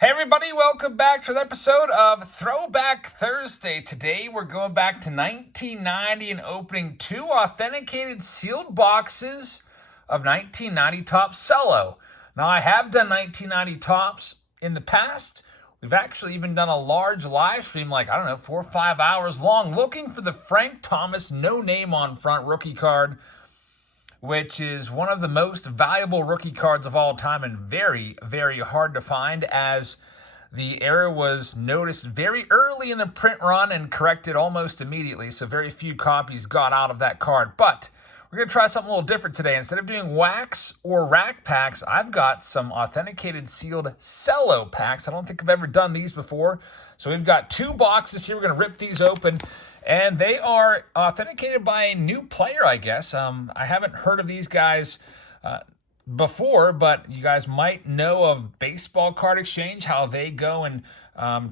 Hey everybody, welcome back to an episode of Throwback Thursday. Today we're going back to 1990 and opening two authenticated sealed boxes of 1990 Topps Cello. Now I have done 1990 Topps in the past. We've actually even done a large live stream, like, 4 or 5 hours long, looking for the Frank Thomas no name on front rookie card, which is one of the most valuable rookie cards of all time and very, very hard to find, as the error was noticed very early in the print run and corrected almost immediately, so very few copies got out of that card. But we're going to try something a little different today. Instead of doing wax or rack packs, I've got some authenticated sealed cello packs. I don't think I've ever done these before. So we've got two boxes here. We're going to rip these open. And they are authenticated by a new player, I guess. I haven't heard of these guys before, but you guys might know of Baseball Card Exchange, how they go and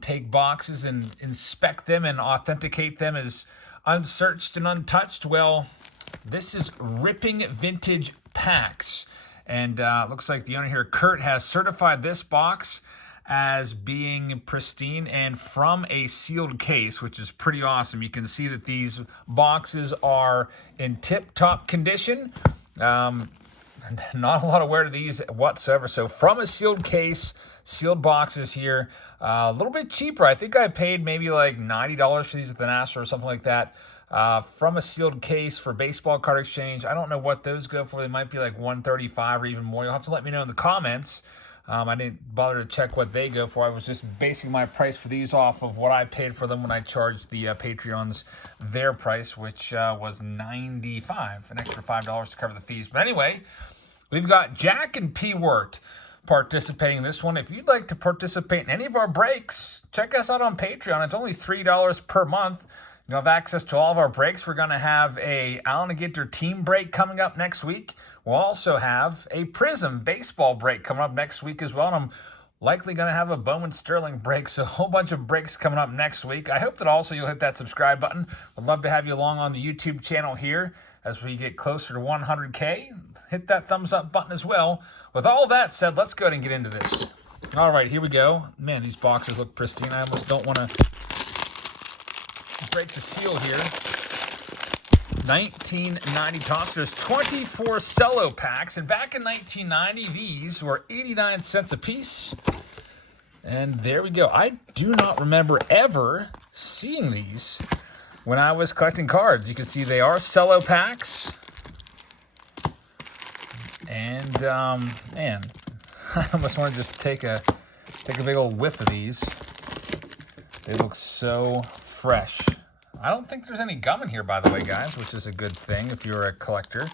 take boxes and inspect them and authenticate them as unsearched and untouched. Well, this is Ripping Vintage Packs. And looks like the owner here, Kurt, has certified this box as being pristine and from a sealed case, which is pretty awesome. You can see that these boxes are in tip-top condition. Not a lot of wear to these whatsoever. So from a sealed case, sealed boxes here, a little bit cheaper. I think I paid maybe like $90 for these at the National or something like that. From a sealed case for Baseball Card Exchange. I don't know what those go for. They might be like $135 or even more. You'll have to let me know in the comments. I didn't bother to check what they go for. I was just basing my price for these off of what I paid for them when I charged the Patreons their price, which was $95, an extra $5 to cover the fees. But anyway, we've got Jack and P. Wirt participating in this one. If you'd like to participate in any of our breaks, check us out on Patreon. It's only $3 per month. You'll have access to all of our breaks. We're going to have a Alligator team break coming up next week. We'll also have a Prism baseball break coming up next week as well. And I'm likely going to have a Bowman Sterling break. So a whole bunch of breaks coming up next week. I hope that also you'll hit that subscribe button. I'd love to have you along on the YouTube channel here as we get closer to 100K. Hit that thumbs up button as well. With all that said, let's go ahead and get into this. All right, here we go. Man, these boxes look pristine. I almost don't want to break the seal here. 1990 Topps. There's 24 cello packs, and back in 1990, these were 89 cents a piece. And there we go. I do not remember ever seeing these when I was collecting cards. You can see they are cello packs. And man, I almost want to just take a big old whiff of these. They look so fresh. I don't think there's any gum in here, by the way, guys, which is a good thing if you're a collector.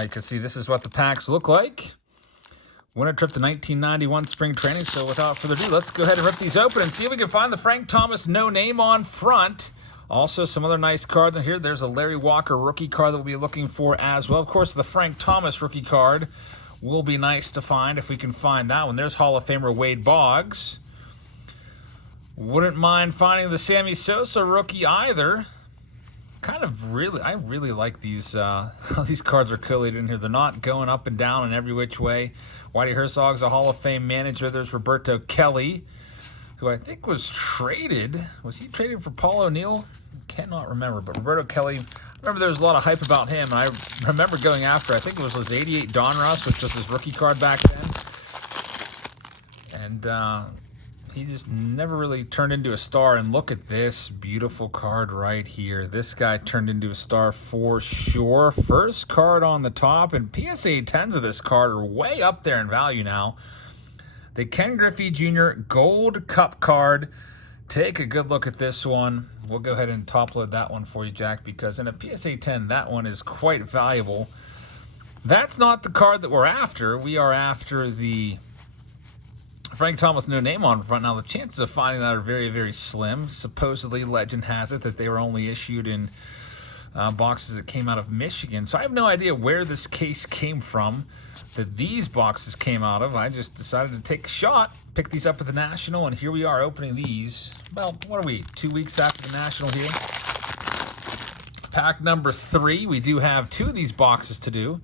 You can see this is what the packs look like. Winter trip to 1991 spring training. So without further ado, let's go ahead and rip these open and see if we can find the Frank Thomas no name on front. Also, some other nice cards in here. There's a Larry Walker rookie card that we'll be looking for as well. Of course, the Frank Thomas rookie card will be nice to find if we can find that one. There's Hall of Famer Wade Boggs. Wouldn't mind finding the Sammy Sosa rookie either. I really like these. These cards are collated in here. They're not going up and down in every which way. Whitey Herzog's a Hall of Fame manager. There's Roberto Kelly, who I think was traded. Was he traded for Paul O'Neill? Cannot remember. But Roberto Kelly, I remember there was a lot of hype about him. And I remember going after, I think it was his 88 Donruss, which was his rookie card back then. And he just never really turned into a star. And look at this beautiful card right here. This guy turned into a star for sure. First card on the top. And PSA 10s of this card are way up there in value now. The Ken Griffey Jr. Gold Cup card. Take a good look at this one. We'll go ahead and top load that one for you, Jack, because in a PSA 10, that one is quite valuable. That's not the card that we're after. We are after the Frank Thomas no name on front. Now, the chances of finding that are very, very slim. Supposedly, legend has it that they were only issued in boxes that came out of Michigan. So I have no idea where this case came from that these boxes came out of. I just decided to take a shot, pick these up at the National, and here we are opening these. Well, what are we, 2 weeks after the National here? Pack number 3. We do have 2 of these boxes to do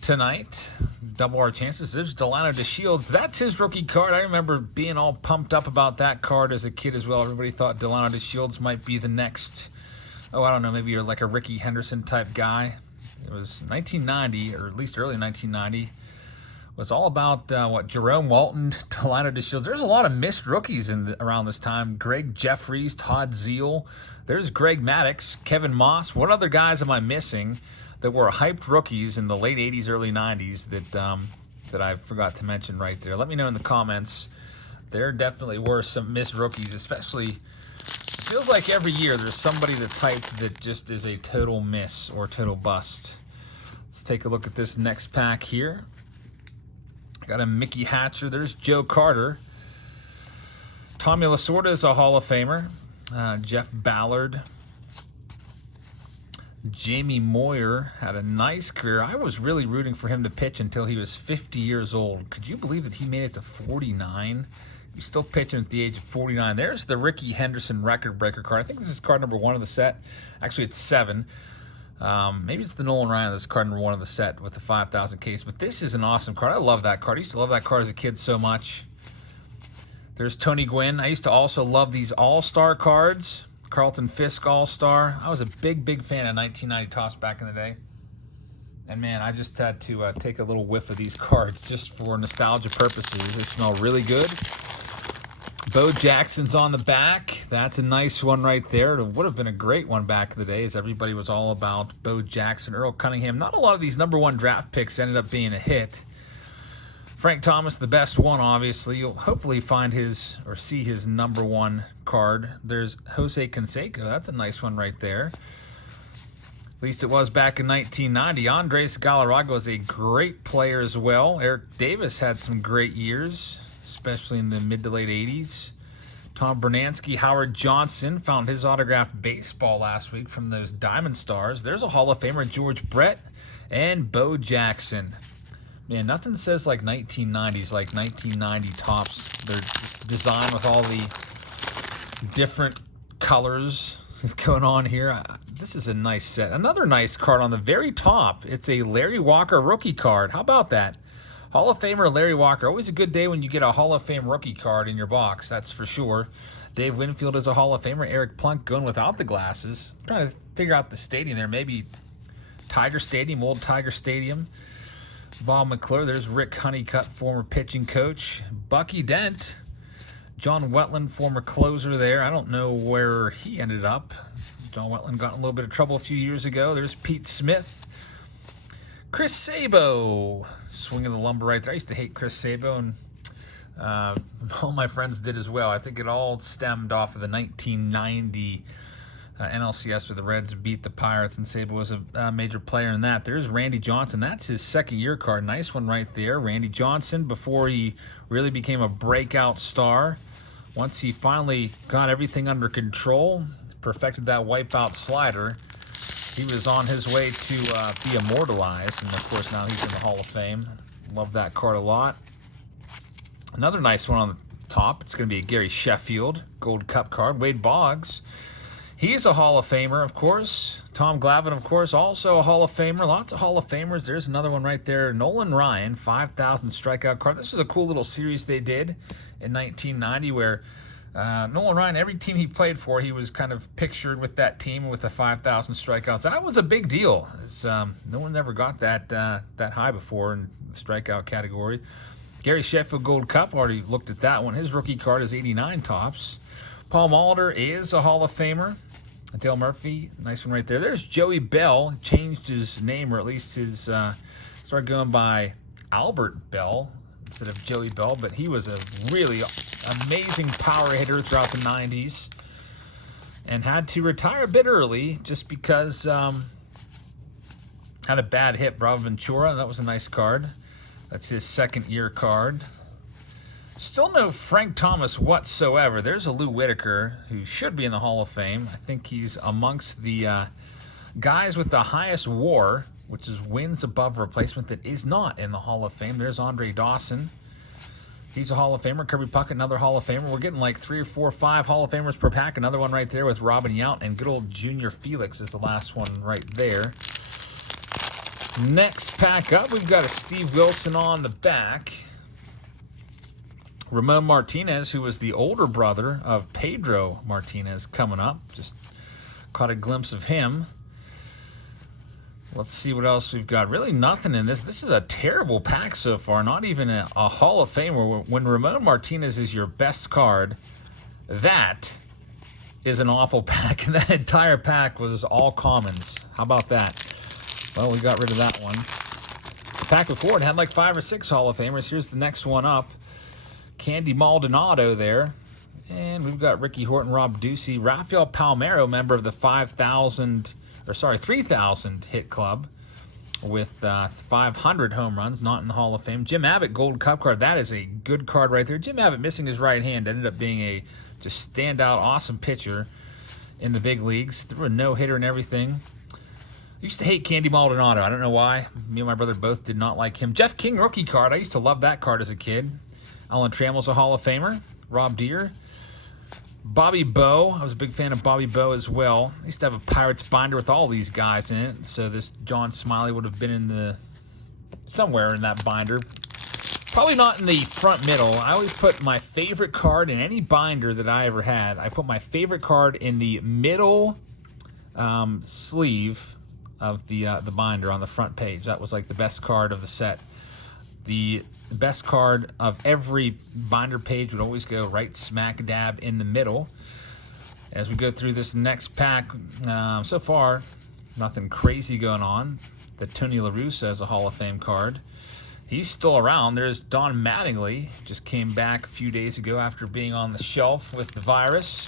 tonight. double our chances. There's Delano DeShields. That's his rookie card. I remember being all pumped up about that card as a kid as well. Everybody thought Delano DeShields might be the next, I don't know, maybe you're like a Ricky Henderson type guy. It was 1990, or at least early 1990. It was all about, Jerome Walton, Delano DeShields. There's a lot of missed rookies around this time. Greg Jeffries, Todd Zeal. There's Greg Maddux, Kevin Moss. What other guys am I missing that were hyped rookies in the late 80s, early 90s that I forgot to mention right there? Let me know in the comments. There definitely were some missed rookies, especially, it feels like every year there's somebody that's hyped that just is a total miss or total bust. Let's take a look at this next pack here. Got a Mickey Hatcher. There's Joe Carter. Tommy Lasorda is a Hall of Famer. Jeff Ballard. Jamie Moyer had a nice career. I was really rooting for him to pitch until he was 50 years old. Could you believe that he made it to 49? He's still pitching at the age of 49. There's the Ricky Henderson record breaker card. I think this is card number 1 of the set. Actually, it's 7. Maybe it's the Nolan Ryan that's card number 1 of the set with the 5,000 case. But this is an awesome card. I love that card. I used to love that card as a kid so much. There's Tony Gwynn. I used to also love these All-Star cards. Carlton Fisk All-Star. I was a big, big fan of 1990 Topps back in the day. And man, I just had to take a little whiff of these cards just for nostalgia purposes. They smell really good. Bo Jackson's on the back. That's a nice one right there. It would have been a great one back in the day as everybody was all about Bo Jackson. Earl Cunningham. Not a lot of these number 1 draft picks ended up being a hit. Frank Thomas, the best one, obviously. You'll hopefully find his or see his number 1 card. There's Jose Canseco. That's a nice one right there. At least it was back in 1990. Andres Galarraga was a great player as well. Eric Davis had some great years, especially in the mid to late 80s. Tom Bernansky, Howard Johnson found his autographed baseball last week from those Diamond Stars. There's a Hall of Famer, George Brett, and Bo Jackson. Man, nothing says like 1990s, like 1990 Topps. They're designed with all the different colors going on here. This is a nice set. Another nice card on the very top. It's a Larry Walker rookie card. How about that? Hall of Famer Larry Walker. Always a good day when you get a Hall of Fame rookie card in your box, that's for sure. Dave Winfield is a Hall of Famer. Eric Plunk going without the glasses. I'm trying to figure out the stadium there. Maybe Tiger Stadium, old Tiger Stadium. Bob McClure, there's Rick Honeycutt, former pitching coach. Bucky Dent, John Wetland, former closer there. I don't know where he ended up. John Wetland got in a little bit of trouble a few years ago. There's Pete Smith. Chris Sabo, swinging the lumber right there. I used to hate Chris Sabo, and all my friends did as well. I think it all stemmed off of the 1990 NLCS where the Reds beat the Pirates, and Sabo was a major player in that. There's Randy Johnson. That's his second-year card. Nice one right there. Randy Johnson, before he really became a breakout star. Once he finally got everything under control, perfected that wipeout slider, he was on his way to be immortalized. And, of course, now he's in the Hall of Fame. Love that card a lot. Another nice one on the top. It's going to be a Gary Sheffield Gold Cup card. Wade Boggs. He's a Hall of Famer, of course. Tom Glavine, of course, also a Hall of Famer. Lots of Hall of Famers. There's another one right there. Nolan Ryan, 5,000 strikeout card. This is a cool little series they did in 1990 where Nolan Ryan, every team he played for, he was kind of pictured with that team with the 5,000 strikeouts. That was a big deal. No one ever got that high before in the strikeout category. Gary Sheffield Gold Cup, already looked at that one. His rookie card is 89 Topps. Paul Molitor is a Hall of Famer. Dale Murphy, nice one right there. There's Joey Bell, changed his name, or at least his started going by Albert Bell instead of Joey Bell, but he was a really amazing power hitter throughout the 90s and had to retire a bit early just because had a bad hit, Bravo Ventura. That was a nice card. That's his second-year card. Still no Frank Thomas whatsoever. There's a Lou Whittaker who should be in the Hall of Fame. I think he's amongst the guys with the highest WAR, which is wins above replacement, that is not in the Hall of Fame. There's Andre Dawson. He's a Hall of Famer. Kirby Puckett, another Hall of Famer. We're getting like 3 or 4 or 5 Hall of Famers per pack. Another one right there with Robin Yount, and good old Junior Felix is the last one right there. Next pack up, we've got a Steve Wilson on the back. Ramon Martinez, who was the older brother of Pedro Martinez, coming up. Just caught a glimpse of him. Let's see what else we've got. Really nothing in this. This is a terrible pack so far. Not even a Hall of Famer. When Ramon Martinez is your best card, that is an awful pack. And that entire pack was all commons. How about that? Well, we got rid of that one. The pack before it had like 5 or 6 Hall of Famers. Here's the next one up. Candy Maldonado there. And we've got Ricky Horton, Rob Ducey, Rafael Palmeiro, member of the 3,000 hit club with 500 home runs, not in the Hall of Fame. Jim Abbott, Gold Cup card. That is a good card right there. Jim Abbott missing his right hand ended up being a just standout, awesome pitcher in the big leagues. Threw a no-hitter and everything. I used to hate Candy Maldonado. I don't know why. Me and my brother both did not like him. Jeff King rookie card. I used to love that card as a kid. Alan Trammell's a Hall of Famer. Rob Deere. Bobby Bowe. I was a big fan of Bobby Bowe as well. I used to have a Pirates binder with all these guys in it. So this John Smiley would have been in somewhere in that binder. Probably not in the front middle. I always put my favorite card in any binder that I ever had. I put my favorite card in the middle sleeve of the binder on the front page. That was like the best card of the set. The best card of every binder page would always go right smack dab in the middle. As we go through this next pack, so far, nothing crazy going on. The Tony La Russa as a Hall of Fame card. He's still around. There's Don Mattingly. Just came back a few days ago after being on the shelf with the virus.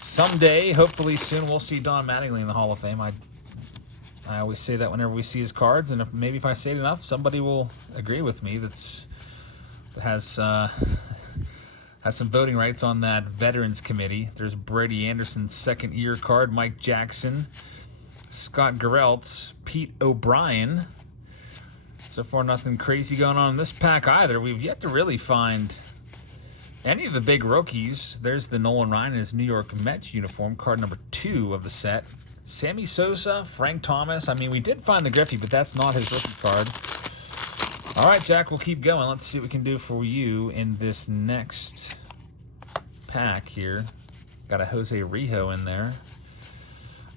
Someday, hopefully soon, we'll see Don Mattingly in the Hall of Fame. I always say that whenever we see his cards, and maybe if I say it enough, somebody will agree with me that has some voting rights on that Veterans Committee. There's Brady Anderson's second-year card, Mike Jackson, Scott Gereltz, Pete O'Brien. So far, nothing crazy going on in this pack either. We've yet to really find any of the big rookies. There's the Nolan Ryan in his New York Mets uniform, card number 2 of the set. Sammy Sosa, Frank Thomas. I mean, we did find the Griffey, but that's not his rookie card. All right, Jack, we'll keep going. Let's see what we can do for you in this next pack here. Got a Jose Rijo in there.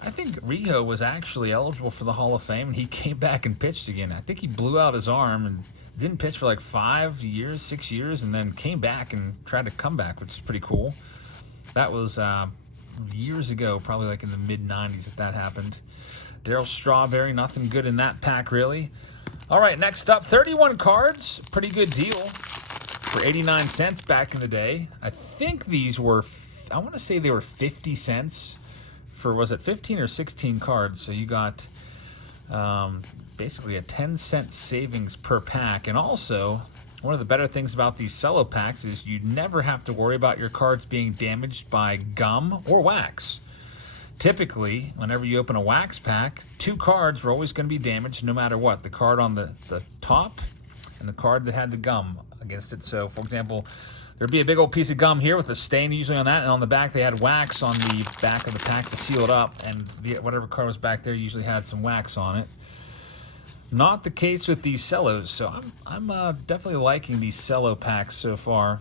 I think Rijo was actually eligible for the Hall of Fame, and he came back and pitched again. I think he blew out his arm and didn't pitch for like 6 years, and then came back and tried to come back, which is pretty cool. That was years ago, probably like in the mid-90s if that happened. Darryl Strawberry, nothing good in that pack, really. All right, next up, 31 cards. Pretty good deal for 89 cents back in the day. I think these were, I want to say they were 50 cents for, was it 15 or 16 cards? So you got basically a 10-cent savings per pack. And also, one of the better things about these cello packs is you never have to worry about your cards being damaged by gum or wax. Typically, whenever you open a wax pack, 2 cards were always going to be damaged no matter what. The card on the top and the card that had the gum against it. So, for example, there'd be a big old piece of gum here with a stain usually on that, and on the back they had wax on the back of the pack to seal it up, and whatever card was back there usually had some wax on it. Not the case with these cellos, so I'm definitely liking these cello packs so far.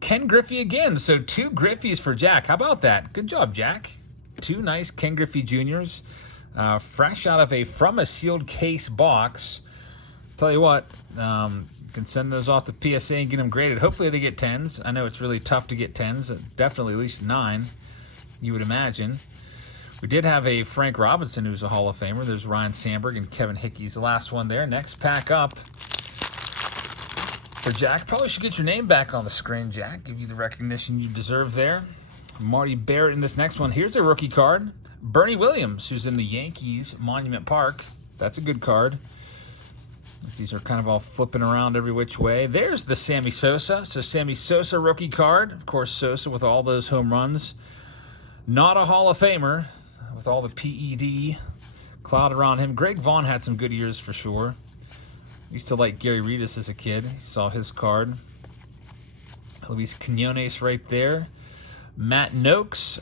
Ken Griffey again, so 2 Griffies for Jack. How about that? Good job, Jack. 2 nice Ken Griffey Juniors, fresh out of from a sealed case box. Tell you what, you can send those off to PSA and get them graded. Hopefully they get 10s. I know it's really tough to get 10s, definitely at least 9, you would imagine. We did have a Frank Robinson who's a Hall of Famer. There's Ryan Sandberg and Kevin Hickey's the last one there. Next pack up for Jack. Probably should get your name back on the screen, Jack. Give you the recognition you deserve there. Marty Barrett in this next one. Here's a rookie card. Bernie Williams, who's in the Yankees Monument Park. That's a good card. These are kind of all flipping around every which way. There's the Sammy Sosa. So Sammy Sosa rookie card. Of course, Sosa with all those home runs. Not a Hall of Famer with all the PED cloud around him. Greg Vaughn had some good years for sure. Used to like Gary Reedus as a kid. Saw his card. Luis Quinones right there. Matt Noakes.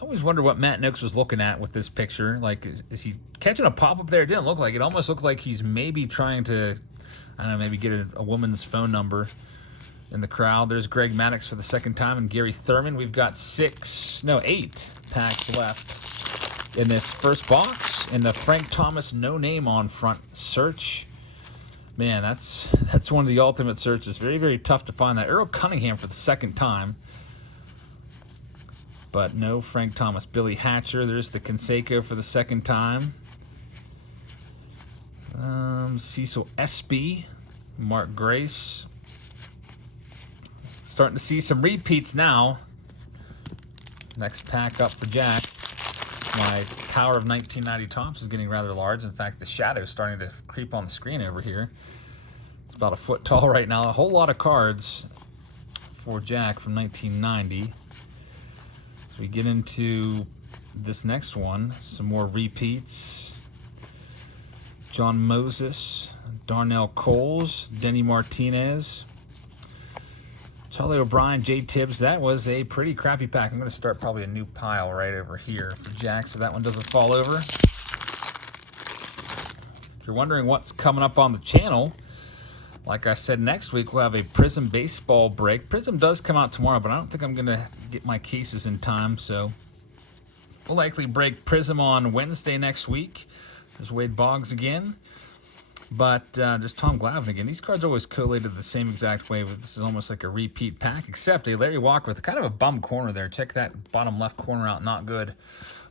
I always wonder what Matt Nnof was looking at with this picture. Like, is he catching a pop-up there? It didn't look like it. Almost looked like he's maybe trying to, I don't know, maybe get a woman's phone number in the crowd. There's Greg Maddux for the second time and Gary Thurman. We've got 8 packs left in this first box. In the Frank Thomas no name on front search. Man, that's one of the ultimate searches. Very, very tough to find that. Earl Cunningham for the second time. But no Frank Thomas. Billy Hatcher. There's the Canseco for the second time. Cecil Espy. Mark Grace. Starting to see some repeats now. Next pack up for Jack. My Power of 1990 Topps is getting rather large. In fact, the shadow is starting to creep on the screen over here. It's about a foot tall right now. A whole lot of cards for Jack from 1990. So we get into this next one. Some more repeats. John Moses, Darnell Coles, Denny Martinez, Charlie O'Brien, Jay Tibbs. That was a pretty crappy pack. I'm going to start probably a new pile right over here for Jack so that one doesn't fall over. If you're wondering what's coming up on the channel, like I said, next week we'll have a Prism baseball break. Prism does come out tomorrow, but I don't think I'm going to get my cases in time, so we'll likely break Prism on Wednesday next week. There's Wade Boggs again. But there's Tom Glavine again. These cards are always collated the same exact way, but this is almost like a repeat pack, except a Larry Walker with kind of a bum corner there. Check that bottom left corner out. Not good,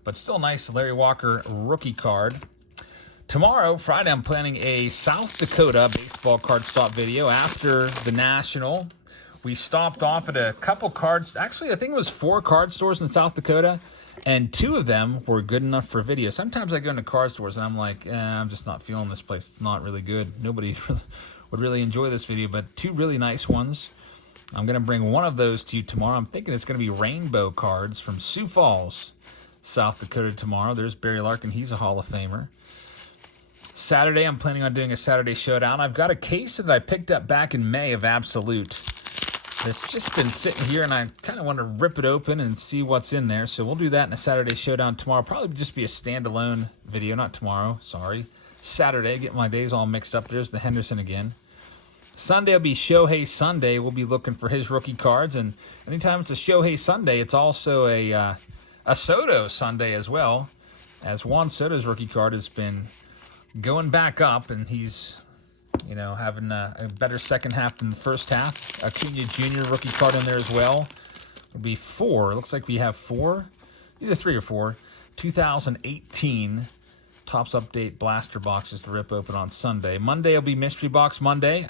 but still nice Larry Walker rookie card. Tomorrow, Friday, I'm planning a South Dakota baseball card stop video after the National. We stopped off at a couple cards. Actually, I think it was 4 card stores in South Dakota. And 2 of them were good enough for video. Sometimes I go into card stores and I'm like, I'm just not feeling this place. It's not really good. Nobody would really enjoy this video, but 2 really nice ones. I'm going to bring one of those to you tomorrow. I'm thinking it's going to be rainbow cards from Sioux Falls, South Dakota tomorrow. There's Barry Larkin. He's a Hall of Famer. Saturday, I'm planning on doing a Saturday showdown. I've got a case that I picked up back in May of Absolute. It's just been sitting here, and I kind of want to rip it open and see what's in there. So we'll do that in a Saturday showdown tomorrow. Probably just be a standalone video, not tomorrow, sorry. Saturday, get my days all mixed up. There's the Henderson again. Sunday will be Shohei Sunday. We'll be looking for his rookie cards, and anytime it's a Shohei Sunday, it's also a Soto Sunday as well, as Juan Soto's rookie card has been going back up, and he's, you know, having a better second half than the first half. Acuna Jr. rookie card in there as well. It'll be 4. It looks like we have 4, either 3 or 4. 2018 Topps Update blaster boxes to rip open on Sunday. Monday will be Mystery Box Monday.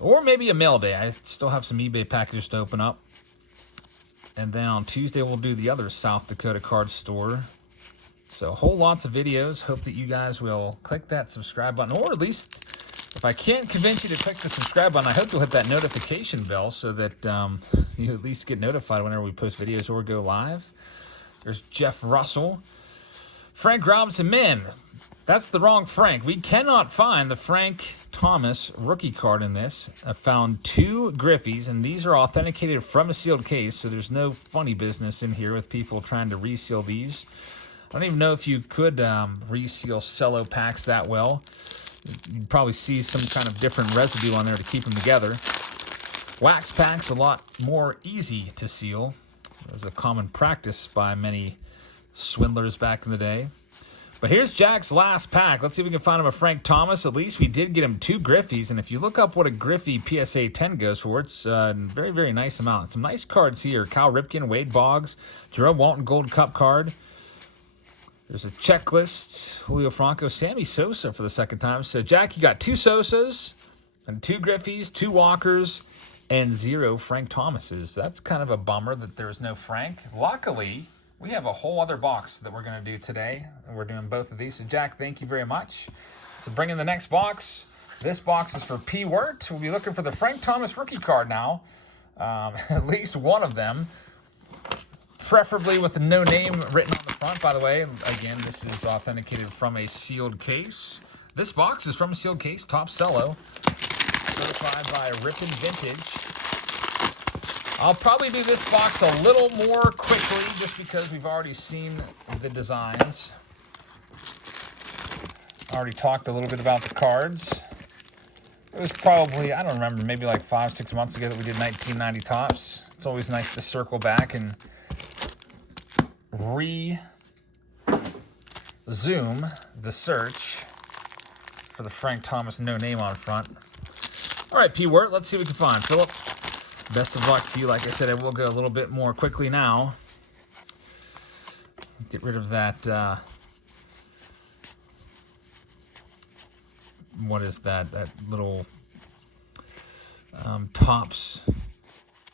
Or maybe a mail day. I still have some eBay packages to open up. And then on Tuesday we'll do the other South Dakota card store. So whole lots of videos. Hope that you guys will click that subscribe button, or at least if I can't convince you to click the subscribe button, I hope you'll hit that notification bell so that you at least get notified whenever we post videos or go live. There's Jeff Russell. Frank Robinson. Man, that's the wrong Frank. We cannot find the Frank Thomas rookie card in this. I found 2 Griffeys, and these are authenticated from a sealed case, so there's no funny business in here with people trying to reseal these. I don't even know if you could reseal cello packs that well. You'd probably see some kind of different residue on there to keep them together. Wax packs, a lot more easy to seal. It was a common practice by many swindlers back in the day. But here's Jack's last pack. Let's see if we can find him a Frank Thomas. At least we did get him 2 Griffeys. And if you look up what a Griffey PSA 10 goes for, it's a very, very nice amount. Some nice cards here. Cal Ripken, Wade Boggs, Jerome Walton Gold Cup card. There's a checklist. Julio Franco, Sammy Sosa for the second time. So, Jack, you got 2 Sosas and 2 Griffeys, 2 Walkers, and 0 Frank Thomases. That's kind of a bummer that there's no Frank. Luckily, we have a whole other box that we're going to do today. And we're doing both of these. So, Jack, thank you very much. So, bring in the next box. This box is for P. Wirt. We'll be looking for the Frank Thomas rookie card now. At least one of them. Preferably with no name written on the front, by the way. Again, this is authenticated from a sealed case. This box is from a sealed case, top cello. Certified by Ripken Vintage. I'll probably do this box a little more quickly just because we've already seen the designs. Already talked a little bit about the cards. It was probably, I don't remember, maybe like 5-6 months ago that we did 1990 Topps. It's always nice to circle back and re-zoom the search for the Frank Thomas no name on front. All right, P-Wort, let's see what we can find. Philip, best of luck to you. Like I said, I will go a little bit more quickly now. Get rid of that, what is that? That little Topps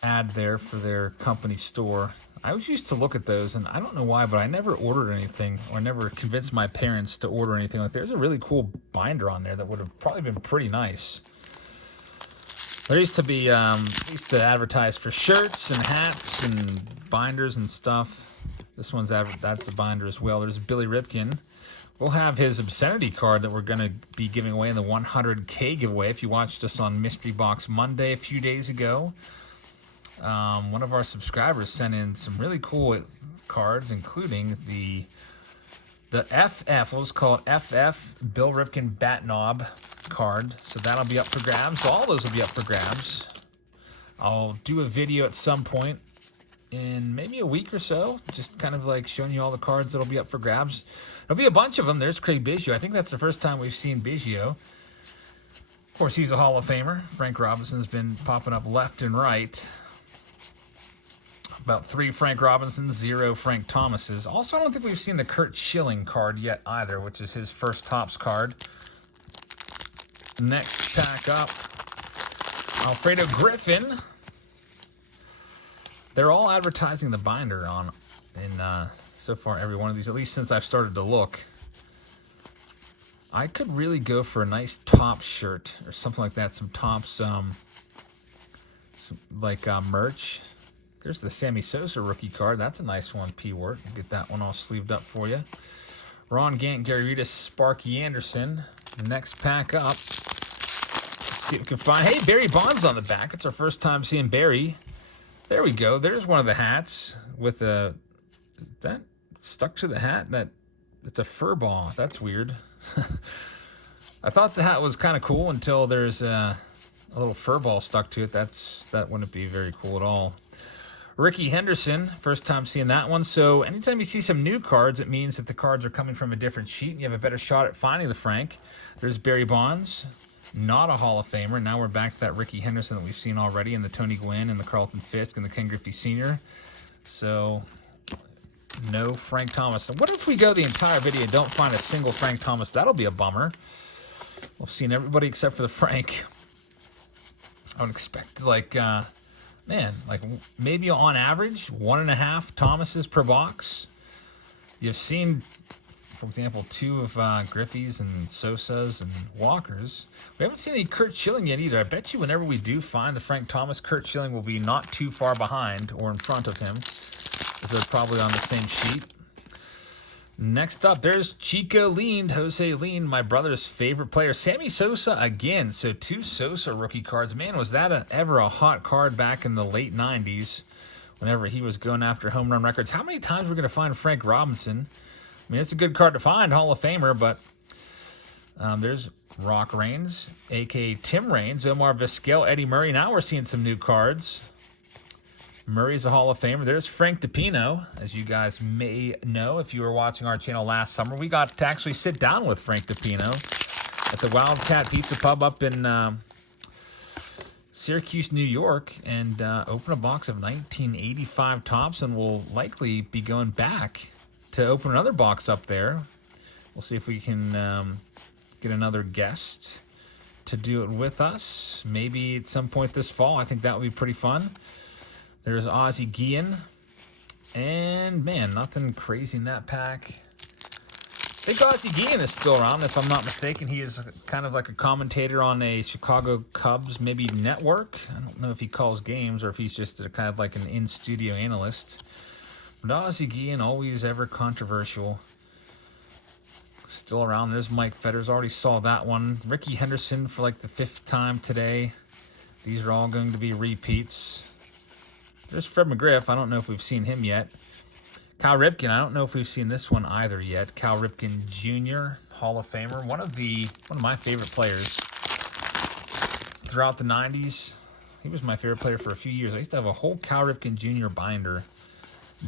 ad there for their company store. I always used to look at those, and I don't know why, but I never ordered anything, or I never convinced my parents to order anything like that. There's a really cool binder on there that would have probably been pretty nice. There used to be, used to advertise for shirts and hats and binders and stuff. This one's, that's a binder as well. There's Billy Ripken. We'll have his obscenity card that we're going to be giving away in the 100K giveaway. If you watched us on Mystery Box Monday a few days ago, one of our subscribers sent in some really cool cards, including the FF, what was called FF Bill Ripken Bat Knob card. So that'll be up for grabs. All those will be up for grabs. I'll do a video at some point in maybe a week or so, just kind of like showing you all the cards that'll be up for grabs. There'll be a bunch of them. There's Craig Biggio. I think that's the first time we've seen Biggio. Of course, he's a Hall of Famer. Frank Robinson's been popping up left and right. About 3 Frank Robinsons, 0 Frank Thomases. Also, I don't think we've seen the Curt Schilling card yet either, which is his first Topps card. Next pack up, Alfredo Griffin. They're all advertising the binder on in so far every one of these, at least since I've started to look. I could really go for a nice Topps shirt or something like that. Some Topps, some like merch. There's the Sammy Sosa rookie card. That's a nice one, P-Wort. Get that one all sleeved up for you. Ron Gant, Gary Rita, Sparky Anderson. The next pack up. Let's see if we can find. Hey, Barry Bonds on the back. It's our first time seeing Barry. There we go. There's one of the hats with a that stuck to the hat. It's a fur ball. That's weird. I thought the hat was kind of cool until there's a little fur ball stuck to it. That wouldn't be very cool at all. Ricky Henderson, first time seeing that one. So anytime you see some new cards, it means that the cards are coming from a different sheet and you have a better shot at finding the Frank. There's Barry Bonds, not a Hall of Famer. Now we're back to that Ricky Henderson that we've seen already, and the Tony Gwynn and the Carlton Fisk and the Ken Griffey Sr. So no Frank Thomas. What if we go the entire video and don't find a single Frank Thomas? That'll be a bummer. We've seen everybody except for the Frank. I would expect like maybe on average 1.5 Thomases per box. You've seen, for example, 2 of Griffey's and Sosa's and Walker's. We haven't seen any Curt Schilling yet either. I bet you whenever we do find the Frank Thomas, Curt Schilling will be not too far behind or in front of him, because they're probably on the same sheet. Next up, there's Chico Lean, Jose Lean, my brother's favorite player. Sammy Sosa again. So 2 Sosa rookie cards. Man, was that ever a hot card back in the late 90s whenever he was going after home run records. How many times we're going to find Frank Robinson? I mean, it's a good card to find, Hall of Famer, but there's Rock Raines, a.k.a. Tim Raines, Omar Vizquel, Eddie Murray. Now we're seeing some new cards. Murray's a Hall of Famer. There's Frank DiPino, as you guys may know if you were watching our channel last summer. We got to actually sit down with Frank DiPino at the Wildcat Pizza Pub up in Syracuse, New York, and open a box of 1985 Topps, and we'll likely be going back to open another box up there. We'll see if we can get another guest to do it with us, maybe at some point this fall. I think that would be pretty fun. There's Ozzie Guillen. And, man, nothing crazy in that pack. I think Ozzie Guillen is still around, if I'm not mistaken. He is kind of like a commentator on a Chicago Cubs, maybe network. I don't know if he calls games or if he's just kind of like an in-studio analyst. But Ozzie Guillen, always ever controversial. Still around. There's Mike Fetters. Already saw that one. Ricky Henderson for like the 5th time today. These are all going to be repeats. There's Fred McGriff. I don't know if we've seen him yet. Cal Ripken. I don't know if we've seen this one either yet. Cal Ripken Jr., Hall of Famer. One of my favorite players throughout the 90s. He was my favorite player for a few years. I used to have a whole Cal Ripken Jr. binder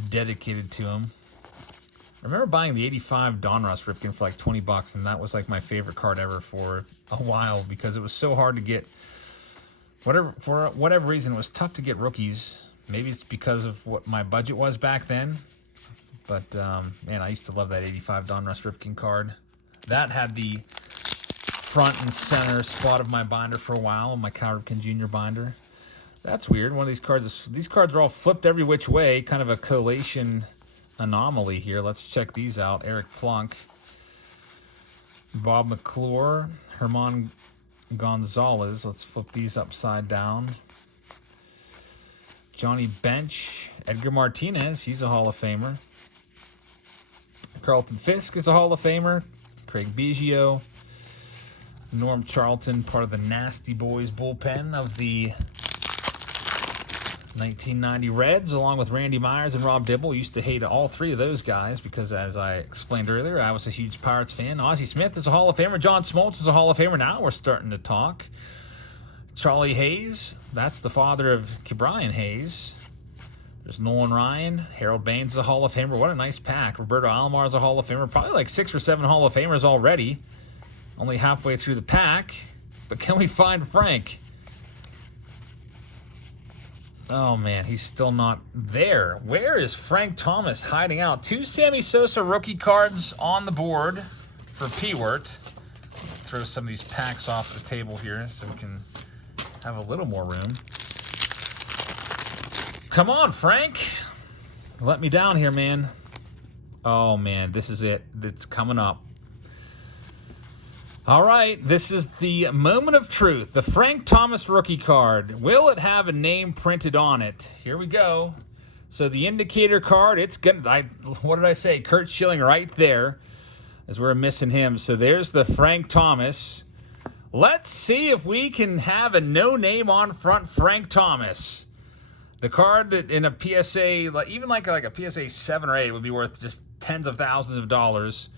dedicated to him. I remember buying the 85 Donruss Ripken for like 20 bucks, and that was like my favorite card ever for a while because it was so hard to get. For whatever reason, it was tough to get rookies. Maybe it's because of what my budget was back then. But, man, I used to love that 85 Donruss Ripken card. That had the front and center spot of my binder for a while, my Cal Ripken Jr. binder. That's weird. These cards are all flipped every which way, kind of a collation anomaly here. Let's check these out. Eric Plunk, Bob McClure, Herman Gonzalez. Let's flip these upside down. Johnny Bench, Edgar Martinez. He's a Hall of Famer. Carlton Fisk is a Hall of Famer. Craig Biggio. Norm Charlton, part of the Nasty Boys bullpen of the 1990 Reds, along with Randy Myers and Rob Dibble. Used to hate all three of those guys because, as I explained earlier, I was a huge Pirates fan. Ozzie Smith is a Hall of Famer. John Smoltz is a Hall of Famer. Now we're starting to talk. Charlie Hayes, that's the father of Ke'Bryan Hayes. There's Nolan Ryan. Harold Baines is a Hall of Famer. What a nice pack. Roberto Alomar is a Hall of Famer. Probably like 6 or 7 Hall of Famers already. Only halfway through the pack. But can we find Frank? Oh, man, he's still not there. Where is Frank Thomas hiding out? 2 Sammy Sosa rookie cards on the board for P-Wort. Throw some of these packs off the table here so we can have a little more room. Come on, Frank. Let me down here, man. Oh, man, this is it. It's coming up. All right, this is the moment of truth. The Frank Thomas rookie card. Will it have a name printed on it? Here we go. So the indicator card, it's gonna. What did I say? Curt Schilling right there, as we're missing him. So there's the Frank Thomas. Let's see if we can have a no name on front Frank Thomas. The card that in a PSA, even like a PSA 7 or 8, would be worth just tens of thousands of dollars.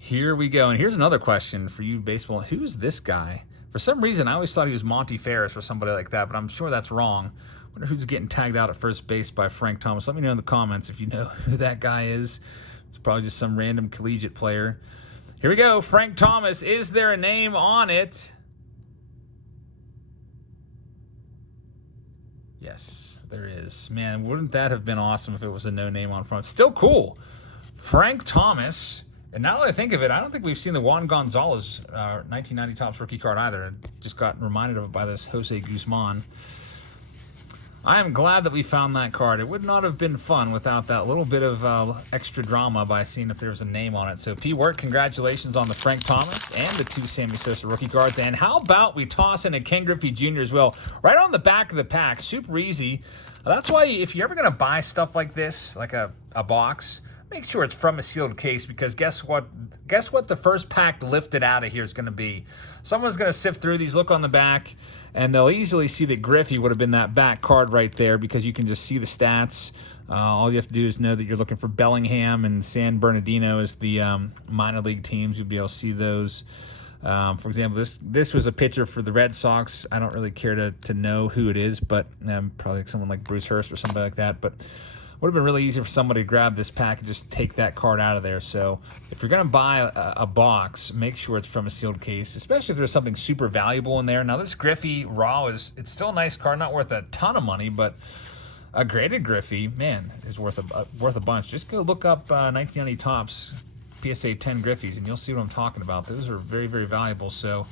Here we go. And here's another question for you, baseball. Who's this guy? For some reason, I always thought he was Monty Ferris or somebody like that, but I'm sure that's wrong. I wonder who's getting tagged out at first base by Frank Thomas. Let me know in the comments if you know who that guy is. It's probably just some random collegiate player. Here we go. Frank Thomas. Is there a name on it? Yes, there is. Man, wouldn't that have been awesome if it was a no name on front? Still cool. Frank Thomas. And now that I think of it, I don't think we've seen the Juan Gonzalez 1990 Topps rookie card either. I just got reminded of it by this Jose Guzman. I am glad that we found that card. It would not have been fun without that little bit of extra drama by seeing if there was a name on it. So, P-Wort, congratulations on the Frank Thomas and the 2 Sammy Sosa rookie cards. And how about we toss in a Ken Griffey Jr. as well? Right on the back of the pack. Super easy. That's why if you're ever going to buy stuff like this, like a box, make sure it's from a sealed case, because guess what? Guess what the first pack lifted out of here is going to be? Someone's going to sift through these, look on the back, and they'll easily see that Griffey would have been that back card right there because you can just see the stats. All you have to do is know that you're looking for Bellingham and San Bernardino as the minor league teams. You'll be able to see those. For example, this was a pitcher for the Red Sox. I don't really care to know who it is, but probably someone like Bruce Hurst or somebody like that. But would have been really easy for somebody to grab this pack and just take that card out of there. So if you're going to buy a box, make sure it's from a sealed case, especially if there's something super valuable in there. Now, this Griffey Raw it's still a nice card, not worth a ton of money, but a graded Griffey, man, is worth a bunch. Just go look up 1990 Topps PSA 10 Griffies, and you'll see what I'm talking about. Those are very, very valuable. So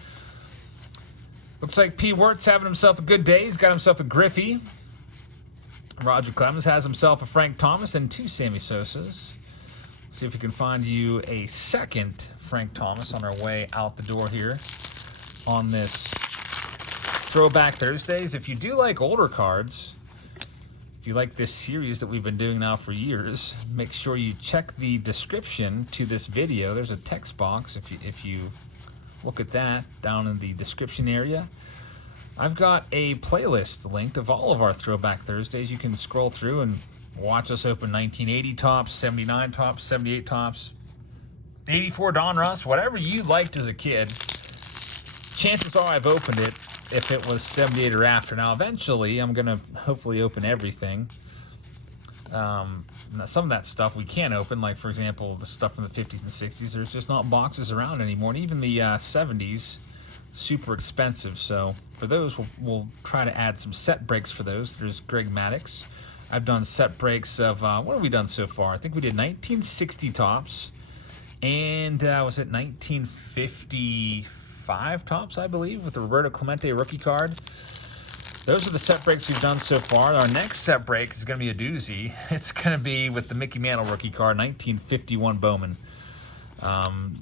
looks like P-Wort's having himself a good day. He's got himself a Griffey. Roger Clemens has himself a Frank Thomas and 2 Sammy Sosas. See if we can find you a second Frank Thomas on our way out the door here on this Throwback Thursdays. If you do like older cards, if you like this series that we've been doing now for years, make sure you check the description to this video. There's a text box if you look at that down in the description area. I've got a playlist linked of all of our Throwback Thursdays. You can scroll through and watch us open 1980 tops, 79 tops, 78 tops, 84 Donruss, whatever you liked as a kid. Chances are I've opened it if it was 78 or after. Now, eventually, I'm going to hopefully open everything. Some of that stuff we can't open, like, for example, the stuff from the 50s and 60s. There's just not boxes around anymore. And even the 70s, super expensive. So for those, we'll try to add some set breaks for those. There's Greg Maddux. I've done set breaks of, what have we done so far? I think we did 1960 tops. And was it 1955 tops, I believe, with the Roberto Clemente rookie card. Those are the set breaks we've done so far. Our next set break is going to be a doozy. It's going to be with the Mickey Mantle rookie card, 1951 Bowman.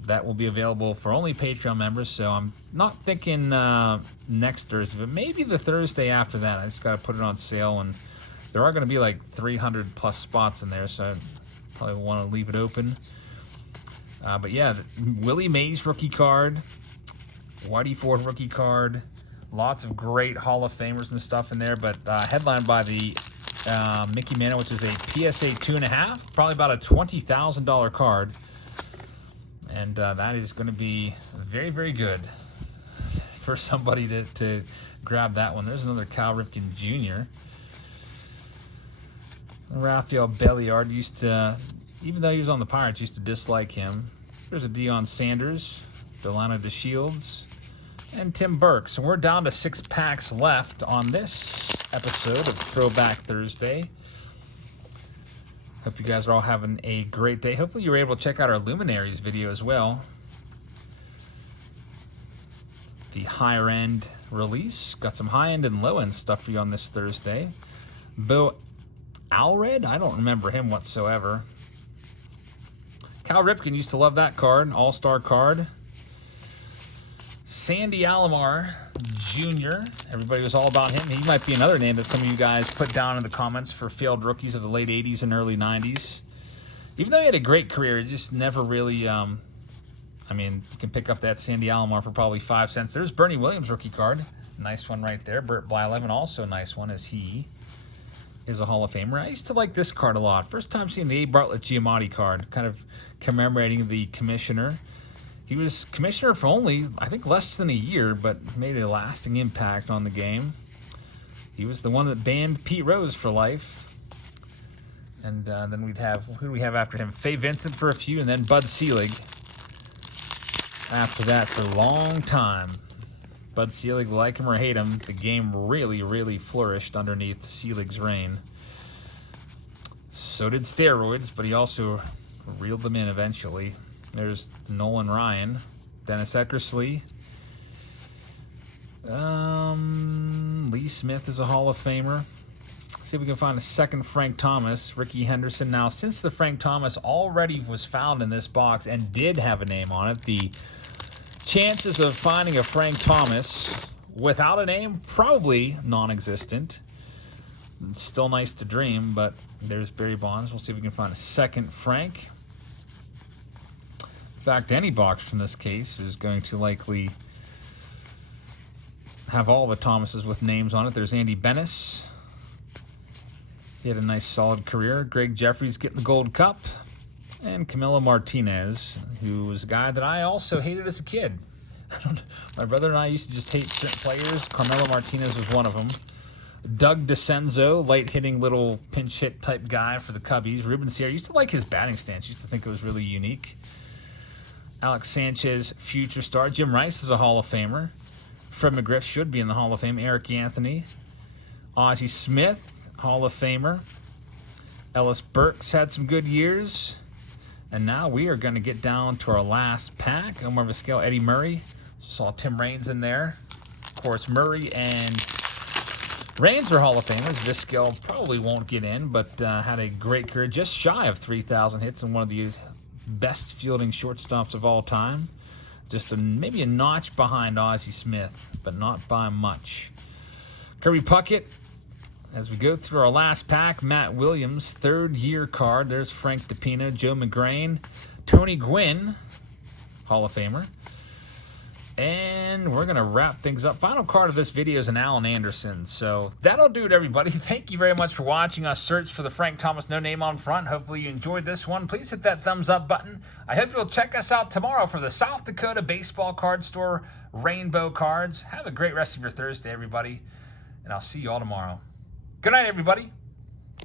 That will be available for only Patreon members, so I'm not thinking next Thursday, but maybe the Thursday after that. I just got to put it on sale, and there are going to be like 300 plus spots in there, so I probably want to leave it open. But yeah, Willie Mays rookie card, Whitey Ford rookie card, lots of great Hall of Famers and stuff in there, but headlined by the Mickey Mantle, which is a PSA 2.5, probably about a $20,000 card. And that is going to be very, very good for somebody to grab that one. There's another Cal Ripken Jr. Rafael Belliard used to, even though he was on the Pirates, used to dislike him. There's a Deion Sanders, Delano DeShields, and Tim Burke. So we're down to 6 packs left on this episode of Throwback Thursday. Hope you guys are all having a great day. Hopefully you were able to check out our Luminaries video as well. The higher end release. Got some high end and low end stuff for you on this Thursday. Bo Alred? I don't remember him whatsoever. Cal Ripken used to love that card. All-star card. Sandy Alomar Jr. Everybody was all about him. He might be another name that some of you guys put down in the comments for failed rookies of the late 80s and early 90s. Even though he had a great career, he just never really, I mean, you can pick up that Sandy Alomar for probably 5 cents. There's Bernie Williams rookie card. Nice one right there. Burt Blyleven, also a nice one, as he is a Hall of Famer. I used to like this card a lot. First time seeing the A. Bartlett Giamatti card, kind of commemorating the commissioner. He was commissioner for only, I think, less than a year, but made a lasting impact on the game. He was the one that banned Pete Rose for life. And then we'd have, who do we have after him? Fay Vincent for a few, and then Bud Selig after that for a long time. Bud Selig, like him or hate him, the game really, really flourished underneath Selig's reign. So did steroids, but he also reeled them in eventually. There's Nolan Ryan, Dennis Eckersley. Lee Smith is a Hall of Famer. See if we can find a second Frank Thomas. Ricky Henderson. Now, since the Frank Thomas already was found in this box and did have a name on it, the chances of finding a Frank Thomas without a name, probably non-existent. It's still nice to dream, but there's Barry Bonds. We'll see if we can find a second Frank. In fact, any box from this case is going to likely have all the Thomases with names on it. There's Andy Bennis. He had a nice, solid career. Greg Jeffries getting the Gold Cup. And Camilo Martinez, who was a guy that I also hated as a kid. My brother and I used to just hate certain players. Carmelo Martinez was one of them. Doug DeCenzo, light-hitting little pinch-hit type guy for the Cubbies. Ruben Sierra, used to like his batting stance. Used to think it was really unique. Alex Sanchez, future star. Jim Rice is a Hall of Famer. Fred McGriff should be in the Hall of Fame. Eric Anthony. Ozzie Smith, Hall of Famer. Ellis Burks had some good years. And now we are going to get down to our last pack. Omar Vizquel, Eddie Murray. Saw Tim Raines in there. Of course, Murray and Raines are Hall of Famers. Vizquel probably won't get in, but had a great career. Just shy of 3,000 hits and one of the best fielding shortstops of all time. Just maybe a notch behind Ozzie Smith, but not by much. Kirby Puckett. As we go through our last pack, Matt Williams, third-year card. There's Frank DePina, Joe McGrain, Tony Gwynn, Hall of Famer. And we're going to wrap things up. Final card of this video is an Alan Anderson. So that'll do it, everybody. Thank you very much for watching us search for the Frank Thomas No Name on front. Hopefully you enjoyed this one. Please hit that thumbs up button. I hope you'll check us out tomorrow for the South Dakota Baseball Card Store Rainbow Cards. Have a great rest of your Thursday, everybody. And I'll see you all tomorrow. Good night, everybody.